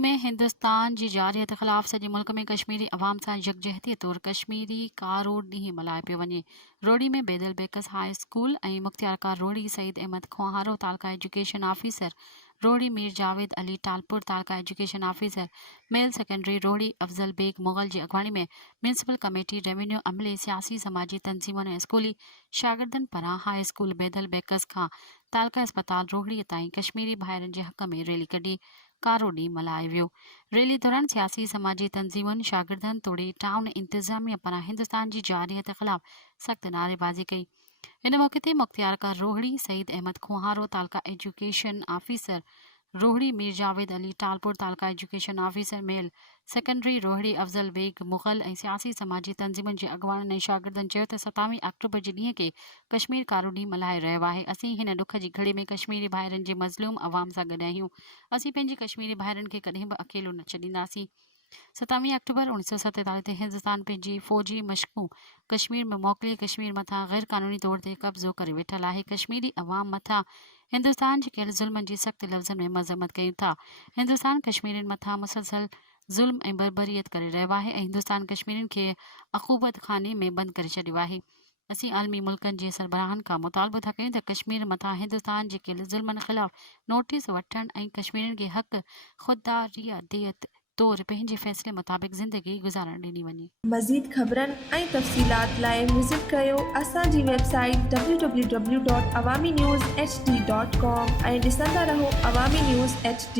में हिंदुस्तान जी जारियत ख़िलाफ़ सॼे मुल्क में कश्मीरी अवाम सां यकजहतीअ तौरु कश्मीरी कारोड़ ॾींहुं मल्हायो पियो वञे। रोड़ी में बेदल बेकस हाई स्कूल ऐं मुख्तियारकार रोड़ी सईद अहमद खोहारो तालका एजुकेशन ऑफिसर रोड़ी मीर जावेद अली टालपुर तालका एजुकेशन ऑफिसर मेल सेकेंडरी रोड़ी अफजल बेग मुग़ल जी अॻवानी में म्यूनसिपल कमेटी रेवेन्यू अमले सियासी समाजी तंज़ीमुनि ऐं स्कूली शागिर्दनि पारां हाई स्कूल बेदल बेकस खां तालका अस्पताल रोहड़ीअ ताईं कश्मीरी भाइरनि जे हक़ में रैली कढी कारो ॾींहुं मल्हायो वियो। रैली दौरान सियासी समाजी तंज़ीमुनि शागिर्दनि तोड़ी टाउन इंतिज़ामिया पारां हिंदुस्तान जी जारियत ख़िलाफ़ सख़्त नारेबाज़ी कई। इन मौक़े ते मुख्तियारकार रोहड़ी सईद अहमद खोहारो तालका एजुकेशन ऑफिसर रोहड़ी मीर जावेद अली टालपुर तालका education officer male secondary Rohri Afzal बेग मुग़ल ऐं सियासी समाजी तंज़ीमुनि जे अॻवाननि ऐं शागिर्दनि चयो त 27 अक्टूबर जे ॾींहं खे कश्मीर कारो ॾींहुं मल्हाए रहियो आहे। असीं हिन ॾुख जी घड़ी में कश्मीरी भाइरनि जे मज़लूम अवाम सां गॾु आहियूं। असीं पंहिंजे कश्मीरी भाइरनि खे कॾहिं बि अकेलो न छॾींदासीं। 27 अक्टूबर 1947 ते हिंदुस्तान पंहिंजी फ़ौजी मशक़ूं कश्मीर में मोकिले कश्मीर मथां गैर क़ानूनी तौर ते कब्ज़ो करे वेठल आहे। कश्मीरी अवाम मथां हिंदुस्तान जे कयल ज़ुल्मनि जी सख़्त लफ़्ज़नि में मज़म्मत कयूं था। हिंदुस्तान कश्मीरियुनि मथां मुसलसल ज़ुल्म ऐं बर्बरियत करे रहियो आहे ऐं हिंदुस्तान कश्मीरियुनि खे अक़ूबत खाने में बंदि करे छॾियो आहे। असीं आलमी मुल्कनि जे सरबराहनि खां मुतालबो था कयूं त कश्मीर मथां हिंदुस्तान जे कयल ज़ुल्मनि ख़िलाफ़ नोटिस वठण ऐं कश्मीरियुनि खे हक़ ख़ुददारियत तौरु पंहिंजे फ़ैसिले मुताबिक़ ज़िंदगी गुज़ारण ॾिनी वञे। मज़ीद ख़बरनि ऐं तफ़सीलात लाइ विज़िट कयो असांजी वेबसाइट www.awamiNewsHD.com ऐं ॾिसंदा रहो अवामी न्यूज़ HD।